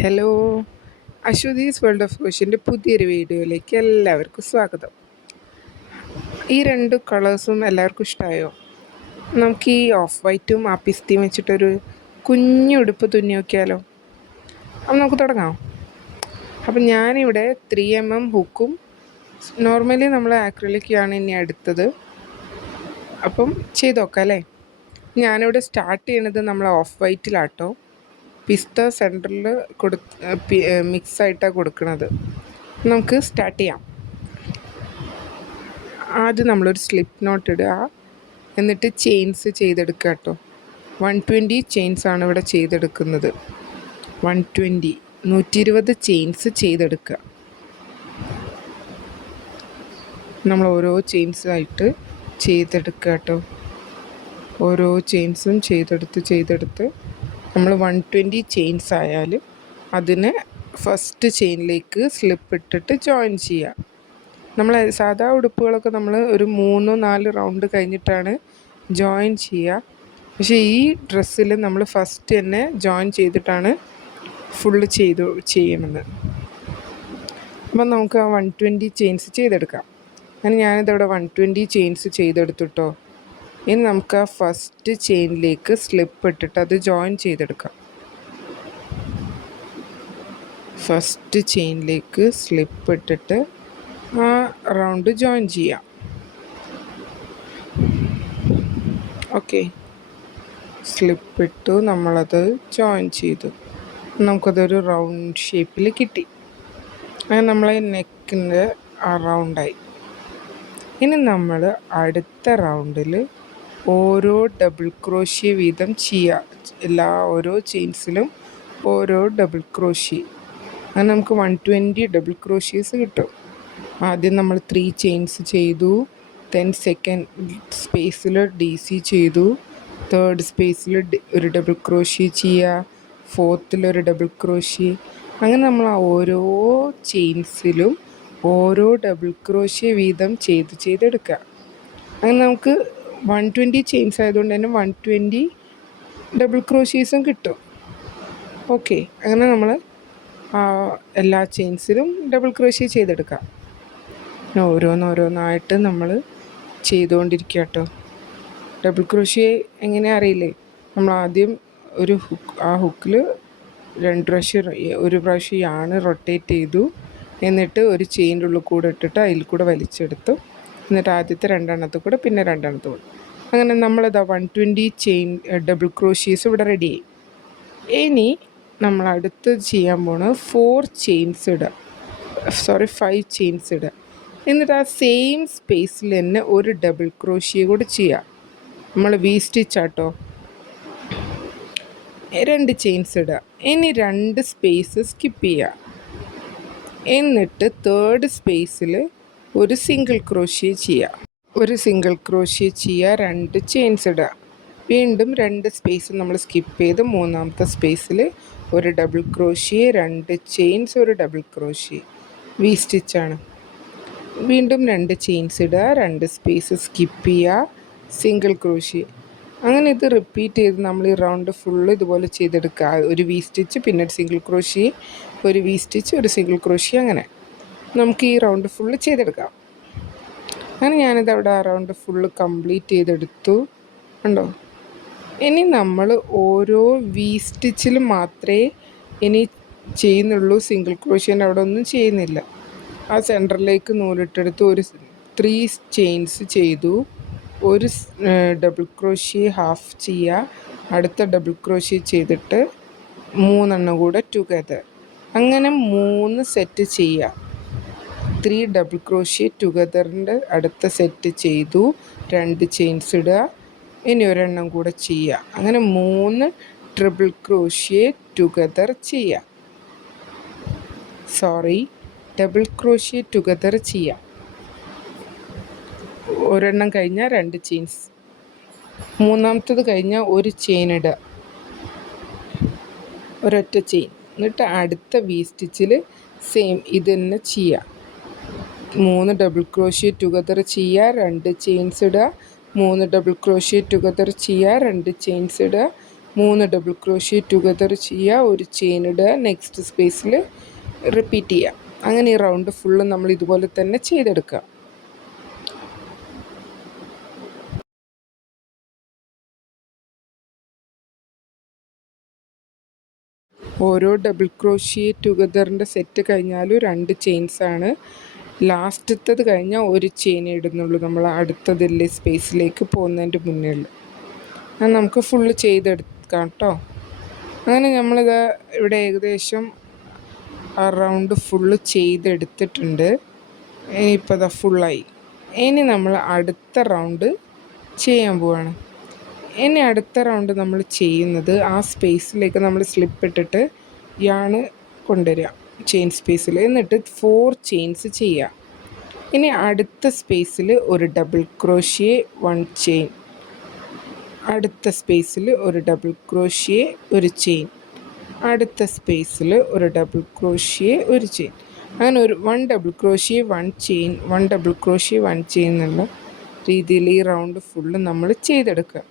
Hello, Aswathi's world of ഫാഷൻ്റെ പുതിയൊരു വീഡിയോയിലേക്ക് എല്ലാവർക്കും സ്വാഗതം. ഈ രണ്ട് കളേഴ്സും എല്ലാവർക്കും ഇഷ്ടമായോ? നമുക്ക് ഈ ഓഫ് വൈറ്റും ആ പിസ്തയും വെച്ചിട്ടൊരു കുഞ്ഞു ഉടുപ്പ് തുന്നി നോക്കിയാലോ? അപ്പം നമുക്ക് തുടങ്ങാം. അപ്പം ഞാനിവിടെ 3mm ഹുക്കും നോർമലി നമ്മൾ ആക്രിലിക്കാണ് ഇനി എടുത്തത്. അപ്പം ചെയ്ത് നോക്കാം അല്ലേ? ഞാനിവിടെ സ്റ്റാർട്ട് ചെയ്യണത് നമ്മൾ ഓഫ് വൈറ്റിലാട്ടോ. പിസ്ത സെൻറ്ററിൽ മിക്സായിട്ടാണ് കൊടുക്കുന്നത്. നമുക്ക് സ്റ്റാർട്ട് ചെയ്യാം. ആദ്യം നമ്മളൊരു സ്ലിപ്പ് നോട്ട് ഇടുക, എന്നിട്ട് ചെയിൻസ് ചെയ്തെടുക്കുക കേട്ടോ. 120 ചെയിൻസാണ് ഇവിടെ ചെയ്തെടുക്കുന്നത്. 120 ചെയിൻസ് ചെയ്തെടുക്കുക. നമ്മൾ ഓരോ ചെയിൻസായിട്ട് ചെയ്തെടുക്കുക കേട്ടോ. ഓരോ ചെയിൻസും ചെയ്തെടുത്ത് നമ്മൾ 120 ചെയിൻസ് ആയാൽ അതിനെ ഫസ്റ്റ് ചെയിനിലേക്ക് സ്ലിപ്പ് ഇട്ടിട്ട് ജോയിൻ ചെയ്യുക. നമ്മൾ സാധാ ഉടുപ്പുകളൊക്കെ നമ്മൾ ഒരു 3-4 റൗണ്ട് കഴിഞ്ഞിട്ടാണ് ജോയിൻ ചെയ്യുക. പക്ഷേ ഈ ഡ്രസ്സിൽ നമ്മൾ ഫസ്റ്റ് തന്നെ ജോയിൻ ചെയ്തിട്ടാണ് ഫുള്ള് ചെയ്യണത്. അപ്പം നമുക്ക് ആ 120 ചെയിൻസ് ചെയ്തെടുക്കാം. അങ്ങനെ ഞാനിതവിടെ 120 ചെയിൻസ് ചെയ്തെടുത്തിട്ടോ. ഇനി നമുക്ക് ആ ഫസ്റ്റ് ചെയിനിലേക്ക് സ്ലിപ്പ് ഇട്ടിട്ട് അത് ജോയിൻ ചെയ്തെടുക്കാം. ഫസ്റ്റ് ചെയിനിലേക്ക് സ്ലിപ്പ് ഇട്ടിട്ട് ആ റൗണ്ട് ജോയിൻ ചെയ്യാം. ഓക്കെ, സ്ലിപ്പ് ഇട്ടു, നമ്മളത് ജോയിൻ ചെയ്തു. നമുക്കതൊരു റൗണ്ട് ഷേപ്പിൽ കിട്ടി. അങ്ങനെ നമ്മളെ നെക്കിൻ്റെ ആ റൗണ്ടായി. ഇനി നമ്മൾ അടുത്ത റൗണ്ടിൽ ഓരോ ഡബിൾ ക്രോഷ്യ വീതം ചെയ്യുക. ഓരോ ചെയിൻസിലും ഓരോ ഡബിൾ ക്രോഷ്യ. അങ്ങനെ നമുക്ക് 120 ഡബിൾ ക്രോഷ്യേഴ്സ് കിട്ടും. ആദ്യം നമ്മൾ 3 ചെയിൻസ് ചെയ്തു, ദെൻ സെക്കൻഡ് സ്പേസിൽ DC ചെയ്തു, തേർഡ് സ്പേസിൽ ഒരു ഡബിൾ ക്രോഷ്യ ചെയ്യുക, ഫോർത്തിലൊരു ഡബിൾ ക്രോഷ്യ. അങ്ങനെ നമ്മൾ ആ ഓരോ ചെയിൻസിലും ഓരോ ഡബിൾ ക്രോഷ്യ വീതം ചെയ്തെടുക്കുക. അങ്ങനെ നമുക്ക് 120 ചെയിൻസ് ആയതുകൊണ്ട് തന്നെ 120 ഡബിൾ ക്രോഷ്യേഴ്സും കിട്ടും. ഓക്കെ, അങ്ങനെ നമ്മൾ എല്ലാ ചെയിൻസിലും ഡബിൾ ക്രോഷ്യ ചെയ്തെടുക്കാം. പിന്നെ ഓരോന്നായിട്ട് നമ്മൾ ചെയ്തുകൊണ്ടിരിക്കുക കേട്ടോ. ഡബിൾ ക്രോഷ്യ എങ്ങനെയാ അറിയില്ലേ? നമ്മൾ ആദ്യം ആ ഹുക്കിൽ ഒരു പ്രാവശ്യം യാണ് റൊട്ടേറ്റ് ചെയ്തു, എന്നിട്ട് ഒരു ചെയിൻ്റെ ഉള്ളിൽ കൂടെ ഇട്ടിട്ട് അതിൽ കൂടെ വലിച്ചെടുത്തു, എന്നിട്ട് ആദ്യത്തെ 2 കൂടെ പിന്നെ 2 കൂടെ. അങ്ങനെ നമ്മളിതാ 120 ചെയിൻ ഡബിൾ ക്രോഷ്യേഴ്സ് ഇവിടെ റെഡിയായി. ഇനി നമ്മൾ അടുത്ത് ചെയ്യാൻ പോണത് 5 ചെയിൻസ് ഇടുക. എന്നിട്ട് ആ സെയിം സ്പേസിൽ തന്നെ ഒരു ഡബിൾ ക്രോഷ്യ കൂടി ചെയ്യുക. നമ്മൾ വി സ്റ്റിച്ചാട്ടോ. 2 ചെയിൻസ് ഇടുക. ഇനി 2 സ്പേസ് സ്കിപ്പ് ചെയ്യുക. എന്നിട്ട് തേർഡ് സ്പേസിൽ ഒരു സിംഗിൾ ക്രോഷ്യ ചെയ്യുക. 2 ചെയിൻസ് ഇടുക. വീണ്ടും 2 സ്പേസ് നമ്മൾ സ്കിപ്പ് ചെയ്ത് മൂന്നാമത്തെ സ്പേസിൽ ഒരു ഡബിൾ ക്രോഷ്യ, 2 ചെയിൻസ്, ഒരു ഡബിൾ ക്രോഷ്യ. വി സ്റ്റിച്ചാണ്. വീണ്ടും 2 ചെയിൻസ് ഇടുക, 2 സ്പേസ് സ്കിപ്പ് ചെയ്യുക, സിംഗിൾ ക്രോഷ്യ. അങ്ങനെ ഇത് റിപ്പീറ്റ് ചെയ്ത് നമ്മൾ ഈ റൗണ്ട് ഫുള്ള് ഇതുപോലെ ചെയ്തെടുക്കുക. ഒരു വി സ്റ്റിച്ച്, പിന്നെ ഒരു സിംഗിൾ ക്രോഷ്യ, ഒരു വി സ്റ്റിച്ച്, ഒരു സിംഗിൾ ക്രോഷ്യ. അങ്ങനെ നമുക്ക് ഈ റൗണ്ട് ഫുള്ള് ചെയ്തെടുക്കാം. അങ്ങനെ ഞാനിത് അവിടെ ആ റൗണ്ട് ഫുള്ള് കംപ്ലീറ്റ് ചെയ്തെടുത്തു. ഉണ്ടോ? ഇനി നമ്മൾ ഓരോ വി സ്റ്റിച്ചിൽ മാത്രമേ ഇനി ചെയ്യുന്നുള്ളൂ. സിംഗിൾ ക്രോഷ്യേൻ്റെ അവിടെ ഒന്നും ചെയ്യുന്നില്ല. ആ സെൻറ്ററിലേക്ക് നൂലിട്ടെടുത്ത് ഒരു 3 ചെയിൻസ് ചെയ്തു, ഒരു ഡബിൾ ക്രോഷ്യ ഹാഫ് ചെയ്യുക, അടുത്ത ഡബിൾ ക്രോഷ്യ ചെയ്തിട്ട് 3 കൂടെ ടുഗദർ. അങ്ങനെ 3 സെറ്റ് ചെയ്യുക. 3 ഡബിൾ ക്രോഷ്യ ടുഗദറിൻ്റെ അടുത്ത സെറ്റ് ചെയ്തു, 2 ചെയിൻസ് ഇടുക, ഇനി 1 കൂടെ ചെയ്യുക. അങ്ങനെ 3 ട്രിപ്പിൾ ക്രോഷ്യ ടുഗദർ ചെയ്യുക. ഡബിൾ ക്രോഷ്യ ടുഗദർ ചെയ്യുക. 1 കഴിഞ്ഞാൽ 2 ചെയിൻസ്, മൂന്നാമത്തത് കഴിഞ്ഞാൽ ഒരു ചെയിൻ ഇടുക, ഒരൊറ്റ ചെയിൻ. എന്നിട്ട് അടുത്ത വി സ്റ്റിച്ചിൽ സെയിം ഇത് തന്നെ ചെയ്യുക. 3 ഡബിൾ ക്രോഷ്യ ടുഗദർ ചെയ്യുക, 2 ചെയിൻസ് ഇടുക, 3 ഡബിൾ ക്രോഷ്യ ടുഗദർ ചെയ്യുക, 2 ചെയിൻസ് ഇടുക, 3 ഡബിൾ ക്രോഷ്യ ടുഗദർ ചെയ്യുക, ഒരു ചെയിൻ ഇടുക, നെക്സ്റ്റ് സ്പേസിൽ റിപ്പീറ്റ് ചെയ്യുക. അങ്ങനെ ഈ റൗണ്ട് ഫുള്ള് നമ്മൾ ഇതുപോലെ തന്നെ ചെയ്തെടുക്കുക. ഓരോ ഡബിൾ ക്രോഷ്യ ടുഗദറിൻ്റെ സെറ്റ് കഴിഞ്ഞാലും 2 ചെയിൻസാണ്. ലാസ്റ്റത്തത് കഴിഞ്ഞാൽ ഒരു ചെയിൻ ഇടുന്നുള്ളൂ നമ്മൾ അടുത്തതില്ലേ സ്പേസിലേക്ക് പോകുന്നതിൻ്റെ മുന്നേ. അത് നമുക്ക് ഫുള്ള് ചെയ്തെടുക്കാം കേട്ടോ. അങ്ങനെ നമ്മളിത് ഇവിടെ ഏകദേശം ആ റൗണ്ട് ഫുള്ള് ചെയ്തെടുത്തിട്ടുണ്ട്. ഇനിയിപ്പോൾ അത് ഫുള്ളായി. ഇനി നമ്മൾ അടുത്ത റൗണ്ട് ചെയ്യാൻ പോവാണ്. ഇനി അടുത്ത റൗണ്ട് നമ്മൾ ചെയ്യുന്നത് ആ സ്പേസിലേക്ക് നമ്മൾ സ്ലിപ്പ് ഇട്ടിട്ട് യാണ് കൊണ്ടുവരിക ചെയിൻ സ്പേസിൽ, എന്നിട്ട് 4 ചെയിൻസ് ചെയ്യുക. ഇനി അടുത്ത സ്പേസിൽ ഒരു ഡബിൾ ക്രോഷ്യ 1 ചെയിൻ, അടുത്ത സ്പേസിൽ ഒരു ഡബിൾ ക്രോഷ്യ 1 ചെയിൻ, അടുത്ത സ്പേസിൽ ഒരു ഡബിൾ ക്രോഷ്യ 1 ചെയിൻ. അങ്ങനെ ഒരു 1 double crochet 1 chain 1 double crochet 1 chain എന്നുള്ള രീതിയിൽ ഈ റൗണ്ട് ഫുള്ള് നമ്മൾ ചെയ്തെടുക്കുക.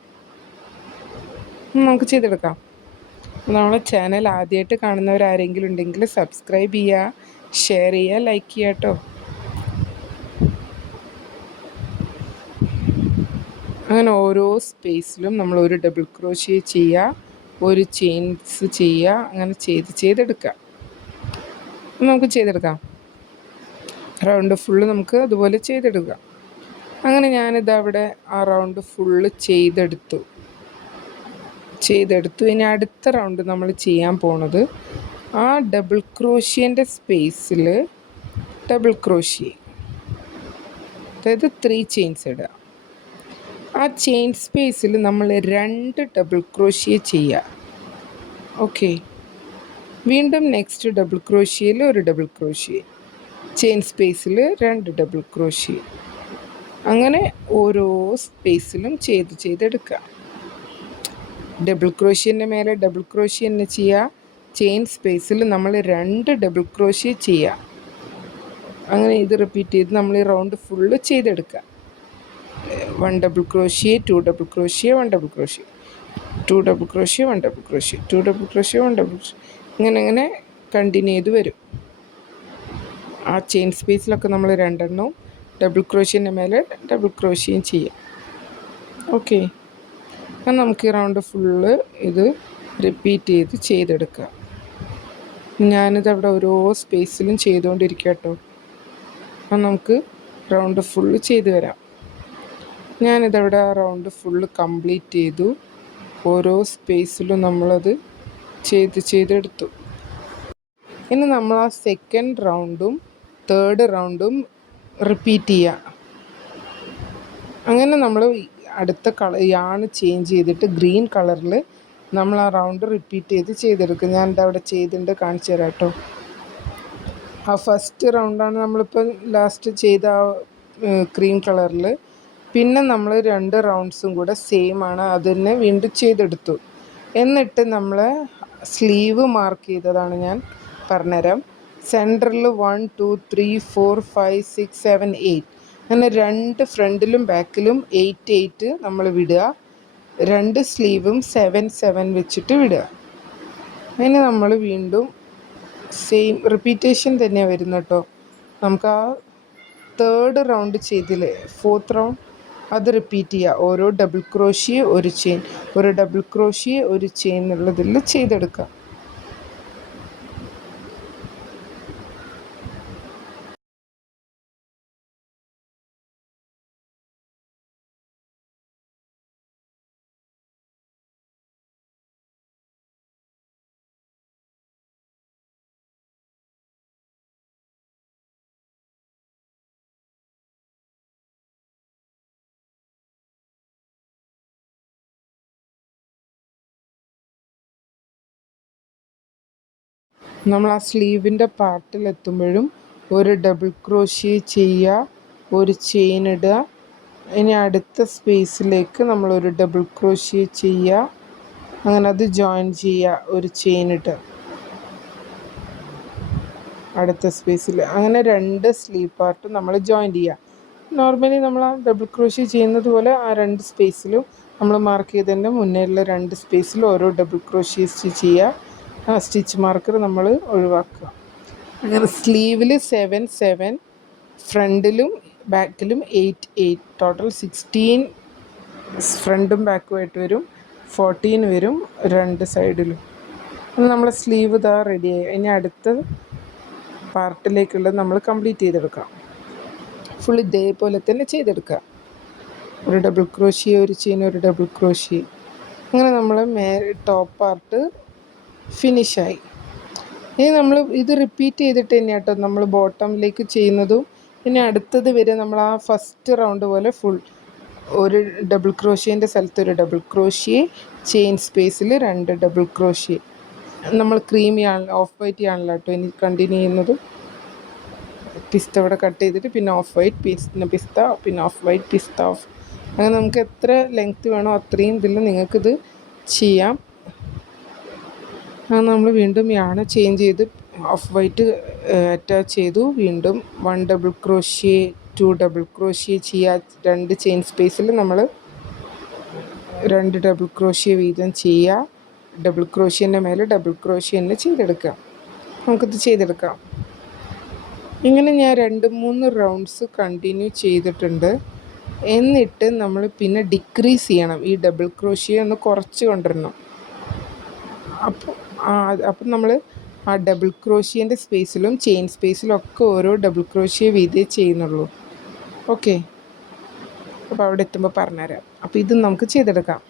നമുക്ക് ചെയ്തെടുക്കാം. നമ്മളെ ചാനൽ ആദ്യമായിട്ട് കാണുന്നവരാരെങ്കിലും ഉണ്ടെങ്കിൽ സബ്സ്ക്രൈബ് ചെയ്യുക, ഷെയർ ചെയ്യുക, ലൈക്ക് ചെയ്യുക കേട്ടോ. അങ്ങനെ ഓരോ സ്പേസിലും നമ്മൾ ഒരു ഡബിൾ ക്രോഷ്യ ചെയ്യുക, ഒരു ചെയിൻസ് ചെയ്യുക, അങ്ങനെ ചെയ്തെടുക്കുക. നമുക്ക് ചെയ്തെടുക്കാം. റൗണ്ട് ഫുള്ള് നമുക്ക് അതുപോലെ ചെയ്തെടുക്കാം. അങ്ങനെ ഞാനിതവിടെ ആ റൗണ്ട് ഫുള്ള് ചെയ്തെടുത്തു. ഇനി അടുത്ത റൗണ്ട് നമ്മൾ ചെയ്യാൻ പോണത് ആ ഡബിൾ ക്രോഷ്യേൻ്റെ സ്പേസിൽ ഡബിൾ ക്രോഷ്യ, അതായത് 3 ചെയിൻസ് ഇടുക. ആ ചെയിൻ സ്പേസിൽ നമ്മൾ 2 ഡബിൾ ക്രോഷ്യ ചെയ്യുക. ഓക്കെ, വീണ്ടും നെക്സ്റ്റ് ഡബിൾ ക്രോഷ്യയിൽ ഒരു ഡബിൾ ക്രോഷ്യ, ചെയിൻ സ്പേസിൽ 2 ഡബിൾ ക്രോഷ്യ, അങ്ങനെ ഓരോ സ്പേസിലും ചെയ്തെടുക്കുക. ഡബിൾ ക്രോഷ്യൻ്റെ മേലെ ഡബിൾ ക്രോഷ്യ തന്നെ ചെയ്യുക, ചെയിൻ സ്പേസിൽ നമ്മൾ 2 ഡബിൾ ക്രോഷ്യ ചെയ്യുക. അങ്ങനെ ഇത് റിപ്പീറ്റ് ചെയ്ത് നമ്മൾ ഈ റൗണ്ട് ഫുള്ള് ചെയ്തെടുക്കുക. 1 double crochet 2 double crochet 1 double crochet 2 double crochet 1 double crochet 2 double crochet 1 double crochet, ഇങ്ങനെ കണ്ടിന്യൂ ചെയ്ത് വരും. ആ ചെയിൻ സ്പേസിലൊക്കെ നമ്മൾ 2 എണ്ണവും ഡബിൾ ക്രോഷ്യൻ്റെ മേലെ ഡബിൾ ക്രോഷ്യയും ചെയ്യുക. ഓക്കെ, അപ്പം നമുക്ക് ഈ റൗണ്ട് ഫുള്ള് ഇത് റിപ്പീറ്റ് ചെയ്തെടുക്കുക. ഞാനിതവിടെ ഓരോ സ്പേസിലും ചെയ്തുകൊണ്ടിരിക്കുക കേട്ടോ. അപ്പം നമുക്ക് റൗണ്ട് ഫുള്ള് ചെയ്ത് വരാം. ഞാനിതവിടെ ആ റൗണ്ട് ഫുള്ള് കംപ്ലീറ്റ് ചെയ്തു. ഓരോ സ്പേസിലും നമ്മളത് ചെയ്തെടുത്തു. ഇനി നമ്മൾ ആ സെക്കൻഡ് റൗണ്ടും തേർഡ് റൗണ്ടും റിപ്പീറ്റ് ചെയ്യുക. അങ്ങനെ നമ്മൾ അടുത്ത യാണ് ചേഞ്ച് ചെയ്തിട്ട് ഗ്രീൻ കളറിൽ നമ്മൾ ആ റൗണ്ട് റിപ്പീറ്റ് ചെയ്തെടുക്കും. ഞാൻ എന്താ അവിടെ ചെയ്തിട്ടുണ്ട് കാണിച്ചു തരാം കേട്ടോ. ആ ഫസ്റ്റ് റൗണ്ടാണ് നമ്മളിപ്പോൾ ലാസ്റ്റ് ചെയ്ത ക്രീം കളറിൽ. പിന്നെ നമ്മൾ 2 റൗണ്ട്സും കൂടെ സെയിം ആണ്, അത് തന്നെ വീണ്ടും ചെയ്തെടുത്തു. എന്നിട്ട് നമ്മൾ സ്ലീവ് മാർക്ക് ചെയ്തതാണ് ഞാൻ പറഞ്ഞുതരാം. സെൻറ്ററിൽ 1 2 3 4 5 6 7 8 അങ്ങനെ 2 ഫ്രണ്ടിലും ബാക്കിലും 8 8 നമ്മൾ വിടുക. 2 സ്ലീവും 7 7 വെച്ചിട്ട് വിടുക. അതിന് നമ്മൾ വീണ്ടും സെയിം റിപ്പീറ്റേഷൻ തന്നെയാണ് വരുന്നത് കേട്ടോ. നമുക്ക് ആ തേർഡ് റൗണ്ട് ചെയ്തില്ലേ, 4th റൗണ്ട്, അത് റിപ്പീറ്റ് ചെയ്യുക. ഓരോ ഡബിൾ ക്രോഷ്യ 1 ചെയിൻ, ഒരു ഡബിൾ ക്രോഷ്യ 1 ചെയിൻ എന്നുള്ളതിൽ ചെയ്തെടുക്കുക. നമ്മൾ ആ സ്ലീവിൻ്റെ പാർട്ടിലെത്തുമ്പോഴും ഒരു ഡബിൾ ക്രോഷ്യ ചെയ്യുക, ഒരു ചെയിൻ ഇടുക. ഇനി അടുത്ത സ്പേസിലേക്ക് നമ്മളൊരു ഡബിൾ ക്രോഷ്യ ചെയ്യുക, അങ്ങനെ അത് ജോയിൻ ചെയ്യുക, ഒരു ചെയിൻ ഇടുക അടുത്ത സ്പേസിൽ. അങ്ങനെ 2 സ്ലീവ് പാർട്ട് നമ്മൾ ജോയിൻ ചെയ്യുക. നോർമലി നമ്മൾ ആ ഡബിൾ ക്രോഷ്യ ചെയ്യുന്നത് പോലെ ആ 2 സ്പേസിലും നമ്മൾ മാർക്ക് ചെയ്തതിൻ്റെ മുന്നേയുള്ള 2 സ്പേസിൽ ഓരോ ഡബിൾ ക്രോഷ്യ സ്റ്റിച്ച് ചെയ്യുക. ആ സ്റ്റിച്ച് മാർക്കർ നമ്മൾ ഒഴിവാക്കുക. അങ്ങനെ സ്ലീവിൽ 7 7, ഫ്രണ്ടിലും ബാക്കിലും 8 8, ടോട്ടൽ 16 ഫ്രണ്ടും ബാക്കുമായിട്ട് വരും. 14 വരും 2 സൈഡിലും. അത് നമ്മളെ സ്ലീവ് ഇതാ റെഡിയായി. ഇനി അടുത്ത പാർട്ടിലേക്കുള്ളത് നമ്മൾ കംപ്ലീറ്റ് ചെയ്തെടുക്കാം. ഫുൾ ഇതേപോലെ തന്നെ ചെയ്തെടുക്കുക. ഒരു ഡബിൾ ക്രോഷ്യ, ഒരു ചെയിൻ, ഒരു ഡബിൾ ക്രോഷ്യ, അങ്ങനെ നമ്മൾ ടോപ്പ് പാർട്ട് ഫിനിഷായി. ഇനി നമ്മൾ ഇത് റിപ്പീറ്റ് ചെയ്തിട്ട് തന്നെ കേട്ടോ നമ്മൾ ബോട്ടമിലേക്ക് ചെയ്യുന്നതും. ഇനി അടുത്തത് വരെ നമ്മൾ ആ ഫസ്റ്റ് റൗണ്ട് പോലെ ഫുൾ ഒരു ഡബിൾ ക്രോഷ്യേൻ്റെ സ്ഥലത്ത് ഒരു ഡബിൾ ക്രോഷ്യ, ചെയിൻ സ്പേസിൽ 2 ഡബിൾ ക്രോഷ്യ. നമ്മൾ ക്രീമി ആണല്ലോ, ഓഫ് വൈറ്റ് ചെയ്യാണല്ലോ കേട്ടോ ഇനി കണ്ടിന്യൂ ചെയ്യുന്നത്. പിസ്ത ഇവിടെ കട്ട് ചെയ്തിട്ട് പിന്നെ ഓഫ് വൈറ്റ്, പിന്നെ പിസ്ത, പിന്നെ ഓഫ് വൈറ്റ്, പിസ്ത ഓഫ്, അങ്ങനെ നമുക്ക് എത്ര ലെങ്ത്ത് വേണോ അത്രയും ഇതിൽ നിങ്ങൾക്കിത് ചെയ്യാം. അങ്ങനെ നമ്മൾ വീണ്ടും യാണ് ചേഞ്ച് ചെയ്ത് ഓഫ് വൈറ്റ് അറ്റാച്ച് ചെയ്തു. വീണ്ടും 1 ഡബിൾ ക്രോഷ്യ, 2 ഡബിൾ ക്രോഷ്യ ചെയ്യുക. 2 ചെയിൻ സ്പേസിൽ നമ്മൾ 2 ഡബിൾ ക്രോഷ്യ വീതം ചെയ്യുക. ഡബിൾ ക്രോഷ്യേൻ്റെ മേലെ ഡബിൾ ക്രോഷ്യ തന്നെ ചെയ്തെടുക്കാം. നമുക്കിത് ചെയ്തെടുക്കാം. ഇങ്ങനെ ഞാൻ 2-3 റൗണ്ട്സ് കണ്ടിന്യൂ ചെയ്തിട്ടുണ്ട്. എന്നിട്ട് നമ്മൾ പിന്നെ ഡിക്രീസ് ചെയ്യണം. ഈ ഡബിൾ ക്രോഷ്യ ഒന്ന് കുറച്ച് കൊണ്ടുവരണം. അപ്പം നമ്മൾ ആ ഡബിൾ ക്രോഷ്യേൻ്റെ സ്പേസിലും ചെയിൻ സ്പേസിലും ഒക്കെ ഓരോ ഡബിൾ ക്രോഷ്യ വീതേ ചെയ്യുന്നുള്ളൂ. ഓക്കെ, അപ്പോൾ അവിടെ എത്തുമ്പോൾ പറഞ്ഞുതരാം. അപ്പോൾ ഇത് നമുക്ക് ചെയ്തെടുക്കാം.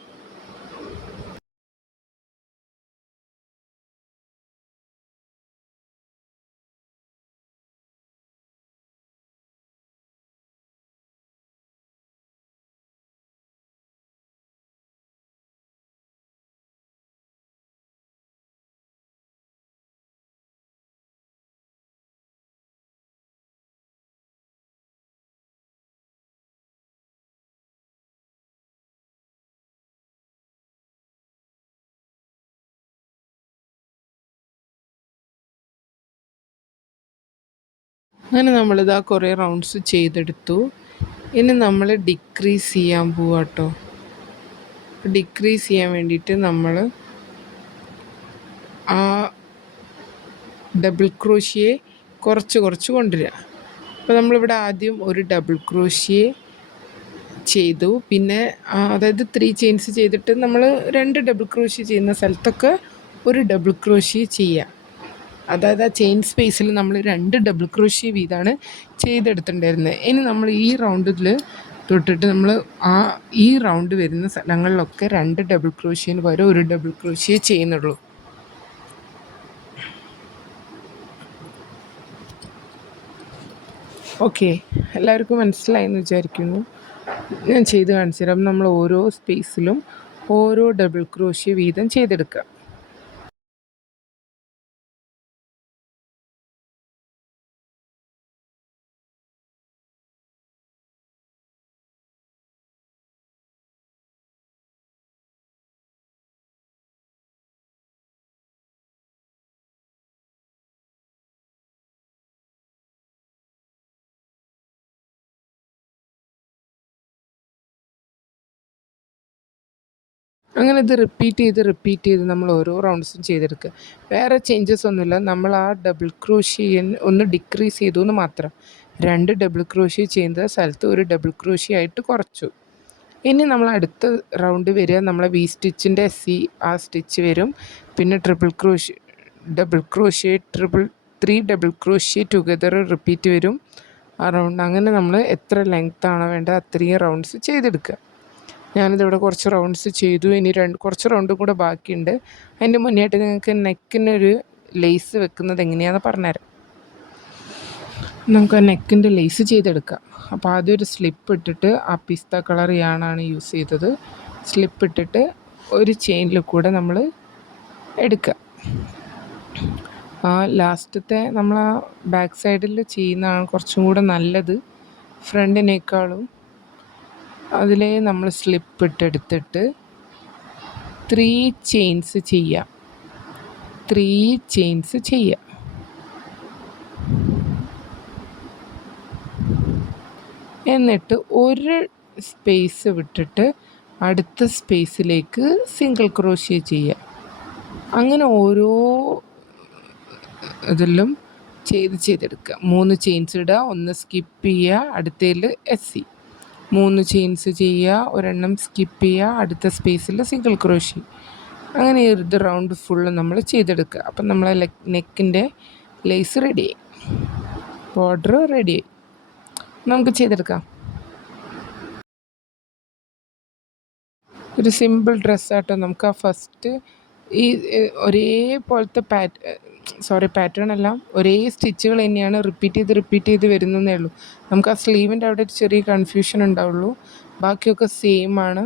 അങ്ങനെ നമ്മളിതാ കുറേ റൗണ്ട്സ് ചെയ്തെടുത്തു. ഇനി നമ്മൾ ഡിക്രീസ് ചെയ്യാൻ പോവാ കേട്ടോ. ഡിക്രീസ് ചെയ്യാൻ വേണ്ടിയിട്ട് നമ്മൾ ആ ഡബിൾ ക്രോഷ്യ കുറച്ച് കൊണ്ടുവരിക. അപ്പോൾ നമ്മളിവിടെ ആദ്യം ഒരു ഡബിൾ ക്രോഷ്യ ചെയ്തു. പിന്നെ അതായത് 3 ചെയിൻസ് ചെയ്തിട്ട് നമ്മൾ 2 ഡബിൾ ക്രോഷ്യ ചെയ്യുന്ന സ്ഥലത്തൊക്കെ ഒരു ഡബിൾ ക്രോഷ്യ ചെയ്യുക. അതായത് ആ ചെയിൻ സ്പേസിൽ നമ്മൾ 2 ഡബിൾ ക്രോഷ്യ വീതമാണ് ചെയ്തെടുത്തിട്ടുണ്ടായിരുന്നത്. ഇനി നമ്മൾ ഈ റൗണ്ടിൽ തൊട്ടിട്ട് നമ്മൾ ഈ റൗണ്ട് വരുന്ന സ്ഥലങ്ങളിലൊക്കെ 2 ഡബിൾ ക്രോഷ്യന് പകരം ഒരു ഡബിൾ ക്രോഷ്യ ചെയ്യുന്നുള്ളൂ. ഓക്കെ, എല്ലാവർക്കും മനസ്സിലായെന്ന് വിചാരിക്കുന്നു. ഞാൻ ചെയ്ത് കാണിച്ചു തരാം. നമ്മൾ ഓരോ സ്പേസിലും ഓരോ ഡബിൾ ക്രോഷ്യ വീതം ചെയ്തെടുക്കുക. അങ്ങനെ ഇത് റിപ്പീറ്റ് ചെയ്ത് നമ്മൾ ഓരോ റൗണ്ട്സും ചെയ്തെടുക്കുക. വേറെ ചേഞ്ചസ് ഒന്നുമില്ല. നമ്മൾ ആ ഡബിൾ ക്രോഷ്യ ഒന്ന് ഡിക്രീസ് ചെയ്തു എന്ന് മാത്രം. 2 ഡബിൾ ക്രോഷ്യ ചെയ്യുന്ന സ്ഥലത്ത് ഒരു ഡബിൾ ക്രോഷ്യ ആയിട്ട് കുറച്ചു. ഇനി നമ്മൾ അടുത്ത റൗണ്ട് വരിക നമ്മളെ വി സ്റ്റിച്ചിൻ്റെ ആ സ്റ്റിച്ച് വരും. പിന്നെ double crochet 3 double crochet together repeat വരും ആ റൗണ്ട്. അങ്ങനെ നമ്മൾ എത്ര ലെങ്ത് ആണോ വേണ്ടത് അത്രയും റൗണ്ട്സ് ചെയ്തെടുക്കുക. ഞാനിതിവിടെ കുറച്ച് റൗണ്ട്സ് ചെയ്തു. ഇനി കുറച്ച് റൗണ്ടും കൂടെ ബാക്കിയുണ്ട്. അതിൻ്റെ മുന്നേ ആയിട്ട് നിങ്ങൾക്ക് നെക്കിനൊരു ലേസ് വെക്കുന്നത് എങ്ങനെയാണെന്ന് പറഞ്ഞുതരാം. നമുക്ക് ആ നെക്കിൻ്റെ ലേസ് ചെയ്തെടുക്കാം. അപ്പോൾ ആദ്യം ഒരു സ്ലിപ്പ് ഇട്ടിട്ട്, ആ പിസ്ത കളർ യാണാണ് യൂസ് ചെയ്തത്. സ്ലിപ്പ് ഇട്ടിട്ട് ഒരു ചെയിനിൽ കൂടെ നമ്മൾ എടുക്കുക. ആ ലാസ്റ്റത്തെ നമ്മൾ ആ ബാക്ക് സൈഡിൽ ചെയ്യുന്നതാണ് കുറച്ചും കൂടെ നല്ലത് ഫ്രണ്ടിനേക്കാളും. അതിൽ നമ്മൾ സ്ലിപ്പ് ഇട്ടെടുത്തിട്ട് 3 ചെയിൻസ് ചെയ്യുക. 3 ചെയിൻസ് ചെയ്യുക. എന്നിട്ട് ഒരു സ്പേസ് വിട്ടിട്ട് അടുത്ത സ്പേസിലേക്ക് സിംഗിൾ ക്രോഷ്യ ചെയ്യുക. അങ്ങനെ ഓരോ ഇതിലും ചെയ്തെടുക്കുക. 3 ചെയിൻസ് ഇടുക, 1 സ്കിപ്പ് ചെയ്യുക, അടുത്തതിൽ SC 3 ചെയിൻസ് ചെയ്യുക, ഒരെണ്ണം സ്കിപ്പ് ചെയ്യുക, അടുത്ത സ്പേസിൽ സിംഗിൾ ക്രോഷ്യ. അങ്ങനെ ഇത് റൗണ്ട് ഫുള്ള് നമ്മൾ ചെയ്തെടുക്കുക. അപ്പം നമ്മളെ നെക്കിൻ്റെ ലേസ് റെഡിയായി, ബോർഡർ റെഡിയായി. നമുക്ക് ചെയ്തെടുക്കാം. ഒരു സിമ്പിൾ ഡ്രസ്സാട്ടോ. നമുക്ക് ആ ഫസ്റ്റ് ഈ ഒരേപോലത്തെ പാറ്റേൺ എല്ലാം ഒരേ സ്റ്റിച്ചുകൾ തന്നെയാണ് റിപ്പീറ്റ് ചെയ്ത് വരുന്നതേ ഉള്ളൂ. നമുക്ക് ആ സ്ലീവിൻ്റെ അവിടെ ഒരു ചെറിയ കൺഫ്യൂഷൻ ഉണ്ടാവുള്ളൂ. ബാക്കിയൊക്കെ സെയിം ആണ്.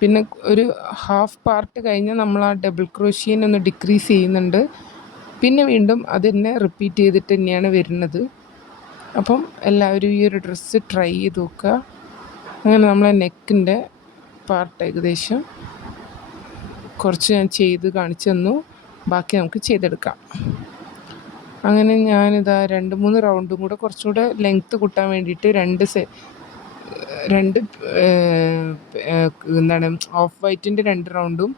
പിന്നെ ഒരു ഹാഫ് പാർട്ട് കഴിഞ്ഞാൽ നമ്മൾ ആ ഡബിൾ ക്രോഷ്യനെ ഒന്ന് ഡിക്രീസ് ചെയ്യുന്നുണ്ട്. പിന്നെ വീണ്ടും അതിനെ റിപ്പീറ്റ് ചെയ്തിട്ട് തന്നെയാണ് വരുന്നത്. അപ്പം എല്ലാവരും ഈ ഒരു ഡ്രസ്സ് ട്രൈ ചെയ്ത് നോക്കുക. അങ്ങനെ നമ്മളെ നെക്കിൻ്റെ പാർട്ട് ഏകദേശം കുറച്ച് ഞാൻ ചെയ്ത് കാണിച്ചു തന്നു. ബാക്കി നമുക്ക് ചെയ്തെടുക്കാം. അങ്ങനെ ഞാനിതാ 2-3 റൗണ്ടും കൂടെ കുറച്ചുകൂടെ ലെങ്ത്ത് കൂട്ടാൻ വേണ്ടിയിട്ട് എന്താണ് ഓഫ് വൈറ്റിൻ്റെ 2 റൗണ്ടും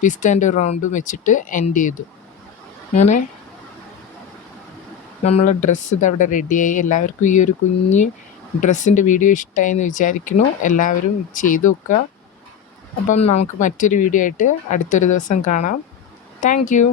പിസ്താൻ്റെ റൗണ്ടും വെച്ചിട്ട് എൻഡ് ചെയ്തു. അങ്ങനെ നമ്മളെ ഡ്രസ്സ് ഇതവിടെ റെഡിയായി. എല്ലാവർക്കും ഈ ഒരു കുഞ്ഞ് ഡ്രസ്സിൻ്റെ വീഡിയോ ഇഷ്ടമായെന്ന് വിചാരിക്കുന്നു. എല്ലാവരും ചെയ്ത് നോക്കുക. അപ്പം നമുക്ക് മറ്റൊരു വീഡിയോ ആയിട്ട് അടുത്തൊരു ദിവസം കാണാം. Thank you.